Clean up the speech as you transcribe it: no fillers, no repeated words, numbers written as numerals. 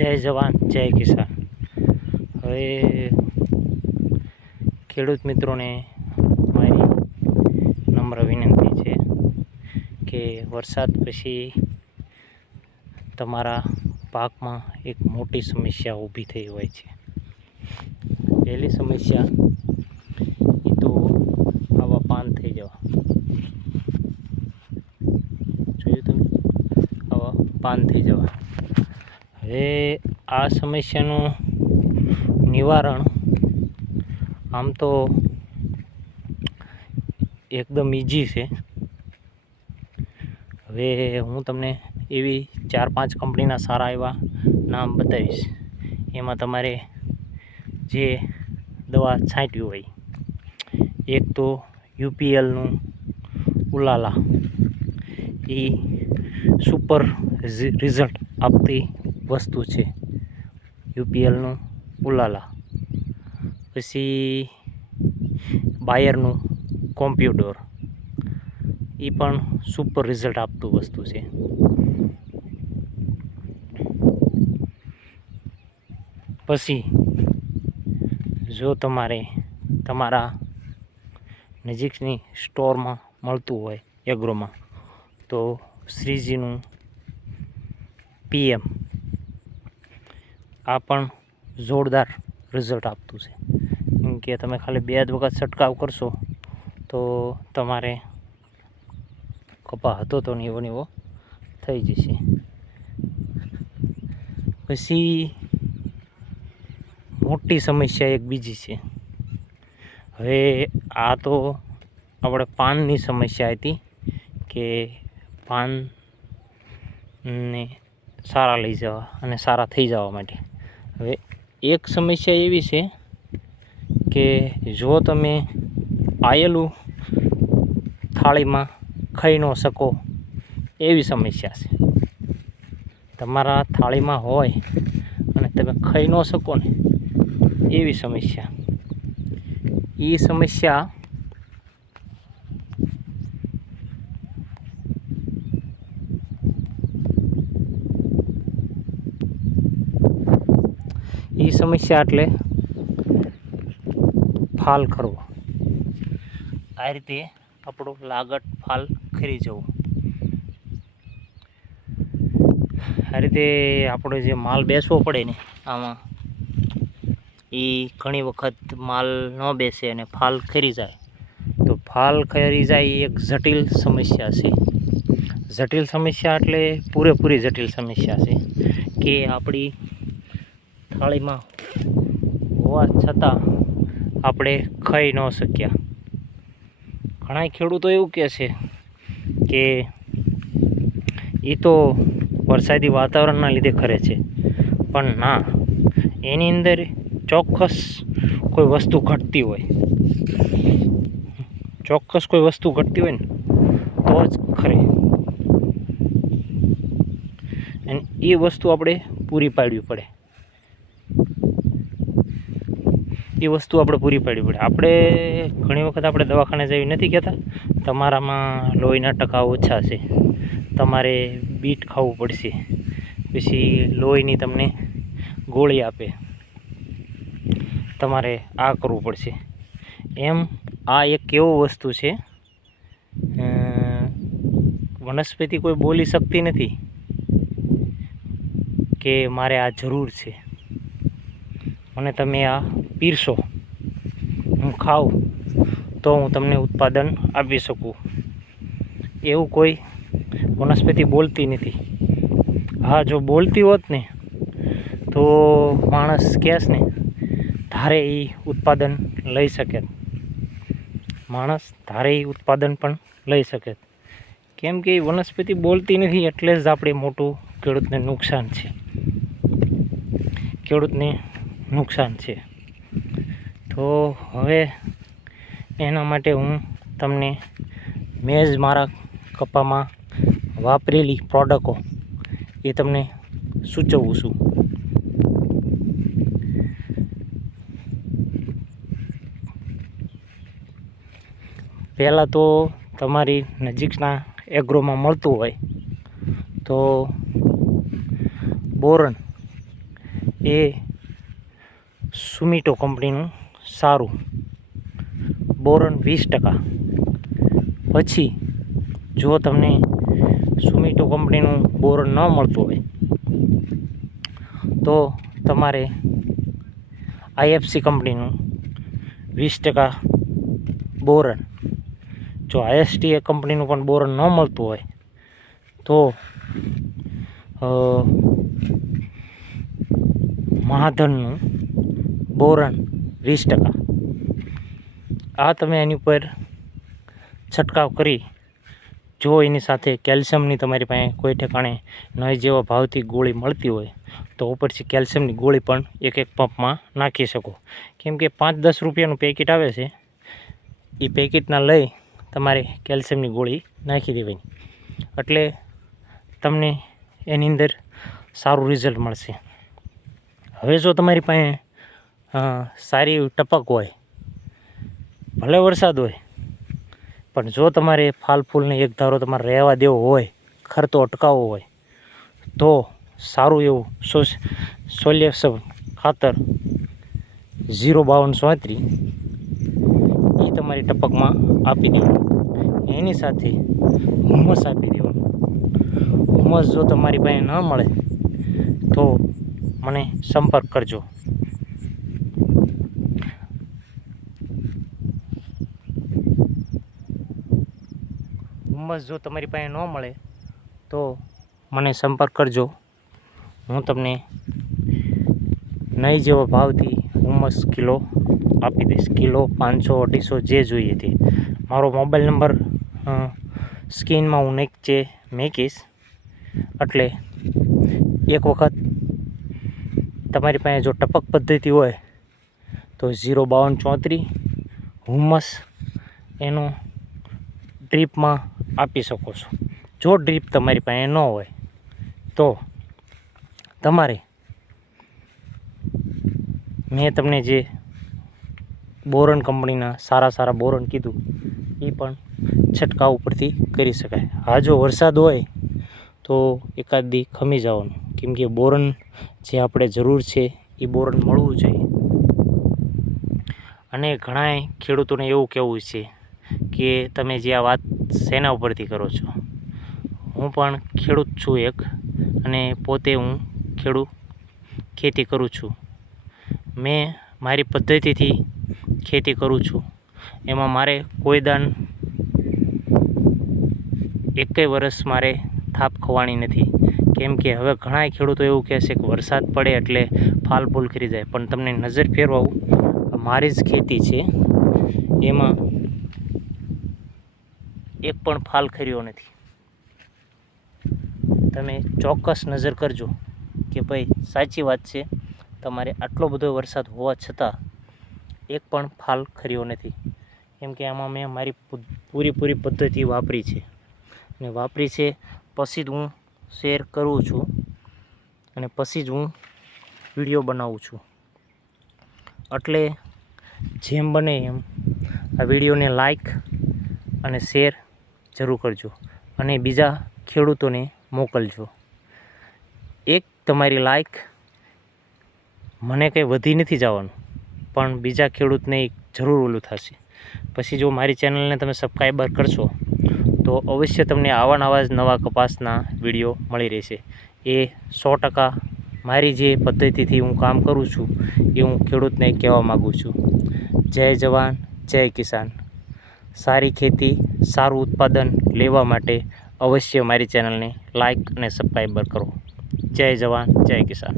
જય જવાન જય કિસાન। હવે ખેડૂત મિત્રોને મારી નમ્ર વિનંતી છે કે વરસાદ પછી તમારા પાકમાં એક મોટી સમસ્યા ઊભી થઈ હોય છે। પહેલી સમસ્યા એ તો આવા પાન થઈ જવા। જોયું તમે, આવા પાન થઈ જવા। હવે આ સમસ્યાનું નિવારણ આમ તો એકદમ ઈજી છે। હવે હું તમને એવી 4-5 કંપનીના સારા એવા નામ બતાવીશ। એમાં તમારે જે દવા છાંટવી હોય, એક તો યુપીએલનું ઉલાલા, એ સુપર રિઝલ્ટ આપતી વસ્તુ છે યુપીએલનું ઉલાલા। પછી બાયરનું કોમ્પ્યુટર, એ પણ સુપર રિઝલ્ટ આપતું વસ્તુ છે। પછી જો તમારે તમારા નજીકની સ્ટોરમાં મળતું હોય એગ્રોમાં, તો શ્રીજીનું પીએમ, આ પણ જોરદાર રિઝલ્ટ આપતું છે। કેમ કે તમે ખાલી 2 વખત છંટકાવ કરશો તો તમારે કપા હતો તો એવો ને એવો થઈ જશે। પછી મોટી સમસ્યા એક બીજી છે। હવે આ તો આપણે પાનની સમસ્યા હતી કે પાનને સારા લઈ જવા અને સારા થઈ જવા માટે। હવે એક સમસ્યા એવી છે કે જો તમે આયેલું થાળીમાં ખાઈ ન શકો એવી સમસ્યા છે। તમારા થાળીમાં હોય અને તમે ખાઈ ન શકો ને એવી સમસ્યા। એ સમસ્યા એટલે ફાલ કરવો। આ રીતે આપણું લાગટ ફાલ ખરી જવું। આ રીતે આપણે જે માલ બેસવો પડે ને આમાં, એ ઘણી વખત માલ ન બેસે અને ફાલ ખરી જાય। તો ફાલ ખરી જાય એ એક જટિલ સમસ્યા છે। જટિલ સમસ્યા એટલે પૂરેપૂરી જટિલ સમસ્યા છે કે આપણી થાળીમાં હોવા છતાં આપણે ખાઈ ન શક્યા। ઘણા ખેડૂતો એવું કહે છે કે એ તો વરસાદી વાતાવરણના લીધે ખરે છે, પણ ના, એની અંદર ચોક્કસ કોઈ વસ્તુ ઘટતી હોય, ચોક્કસ કોઈ વસ્તુ ઘટતી હોય ને તો જ ખરે। અને એ વસ્તુ આપણે પૂરી પાડવી પડે। આપણે ઘણી વખત આપણે દવાખાને જઈ નથી કહેતા તમારામાં લોહીના ટકા ઓછા છે, તમારે બીટ ખાવું પડશે, પછી લોહીની તમને ગોળી આપે, તમારે આ કરવું પડશે। એમ આ એક એવો વસ્તુ છે, વનસ્પતિ કોઈ બોલી શકતી નથી કે મારે આ જરૂર છે, મને તમે આ પીરસો, હું ખાઉં તો હું તમને ઉત્પાદન આપી શકું, એવું કોઈ વનસ્પતિ બોલતી નથી। હા, જો બોલતી હોત ને તો માણસ કહેશ ને ધારે એ ઉત્પાદન લઈ શકે, માણસ ધારે એ ઉત્પાદન પણ લઈ શકે। કેમ કે એ વનસ્પતિ બોલતી નથી એટલે જ આપણે મોટું ખેડૂતને નુકસાન છે। તો હવે એના માટે હું તમને મેં જ મારા કપામાં વાપરેલી પ્રોડક્ટો એ તમને સૂચવું છું। પહેલાં તો તમારી નજીકના એગ્રોમાં મળતું હોય તો બોરન એ સુમિટો કંપનીનું સારું બોરોન 20%. પછી જો તમને સુમિટો કંપનીનું બોરોન ન મળતું હોય તો તમારે આઈએફસી કંપનીનું 20% બોરોન, જો આઈએસટી કંપનીનું પણ બોરોન ન મળતું હોય તો મહાધનનું બોરોન 20%. આ તમે એની ઉપર છંટકાવ કરી, જો એની સાથે કેલ્શિયમની તમારી પાસે કોઈ ઠેકાણે નહીં જેવા ભાવથી ગોળી મળતી હોય તો ઉપરથી કેલ્શિયમની ગોળી પણ એક પંપમાં નાખી શકો. કેમ કે 5-10 રૂપિયાનું પેકેટ આવે છે, એ પેકેટના લઈ તમારે કેલ્શિયમની ગોળી નાખી દેવાની, એટલે તમને એની અંદર સારું રિઝલ્ટ મળશે. હવે જો તમારી પાસે સારી એવી ટપક હોય, ભલે વરસાદ હોય, પણ જો તમારે ફાલ ફૂલને એક ધારો તમારે રહેવા દેવો હોય, ખર્ચો અટકાવવો હોય, તો સારું એવું સોલ્યુશન ખાતર 05234 એ તમારી ટપકમાં આપી દેવાનું. એની સાથે હુમસ આપી દેવાનું. હુમસ જો તમારી પાસે ન મળે તો મને સંપર્ક કરજો. હુમસ જો તમારી પાસે ન મળે તો મને સંપર્ક કરજો. હું તમને નહીં જેવા ભાવથી હુમસ કિલો આપી દઈશ. કિલો 500-250 જે જોઈએ તે. મારો મોબાઈલ નંબર સ્ક્રીનમાં હું નીચે મૂકીશ, એટલે એક વખત તમારી પાસે જો ટપક પદ્ધતિ હોય તો 05234 હુમસ એનું ડ્રીપમાં આપી શકો છો. જો ડ્રીપ તમારી પાસે ન હોય તો તમારે મેં તમને જે બોરોન કંપનીના સારા બોરોન કીધું એ પણ છંટકાવ ઉપરથી કરી શકાય. હા, જો વરસાદ હોય તો એકાદ દી ખમી જવાનું, કેમ કે બોરોન જે આપણે જરૂર છે એ બોરોન મળવું જોઈએ. અને ઘણાય ખેડૂતોને એવું કહેવું છે કે તમે જે આ વાત શેના ઉપરથી કરો છો. હું પણ ખેડૂત છું એક, અને પોતે હું ખેતી કરું છું. મેં મારી પદ્ધતિથી ખેતી કરું છું. એમાં મારે કોઈ દાન એકેય વર્ષ મારે થાપ ખવાણી નથી. કેમ કે હવે ઘણા ખેડૂતો એવું કહે છે કે વરસાદ પડે એટલે ફાલ ફૂલ ખરી જાય, પણ તમને નજર ફેરવાવું, મારી જ ખેતી છે, એમાં એક પણ ફાલ ખર્યો નથી. તમે ચોક્કસ નજર કરજો કે ભાઈ સાચી વાત છે, તમારે આટલો બધો વરસાદ હોવા છતાં એક પણ ફાલ ખર્યો નથી. કેમ કે આમાં મેં મારી પૂરી પદ્ધતિ વાપરી છે, અને વાપરી છે પછી જ હું શેર કરું છું, અને પછી જ હું વિડીયો બનાવું છું. એટલે જેમ બને એમ આ વિડીયોને લાઈક અને શેર જરૂર કરજો, અને બીજા ખેડૂતોને મોકલજો. એક તમારી લાઈક મને કંઈ વધી નથી જવાનું, પણ બીજા ખેડૂતને જરૂર ઓલું થશે. પછી જો મારી ચેનલને તમે સબસ્ક્રાઈબર કરશો તો અવશ્ય તમને આવા જ નવા કપાસના વિડીયો મળી રહેશે. એ 100% મારી જે પદ્ધતિથી હું કામ કરું છું એ હું ખેડૂતને કહેવા માગું છું. જય જવાન, જય કિસાન. સારી ખેતી, સારું ઉત્પાદન લેવા માટે અવશ્ય મારી ચેનલને લાઈક અને સબસ્ક્રાઈબર કરો. જય જવાન, જય કિસાન.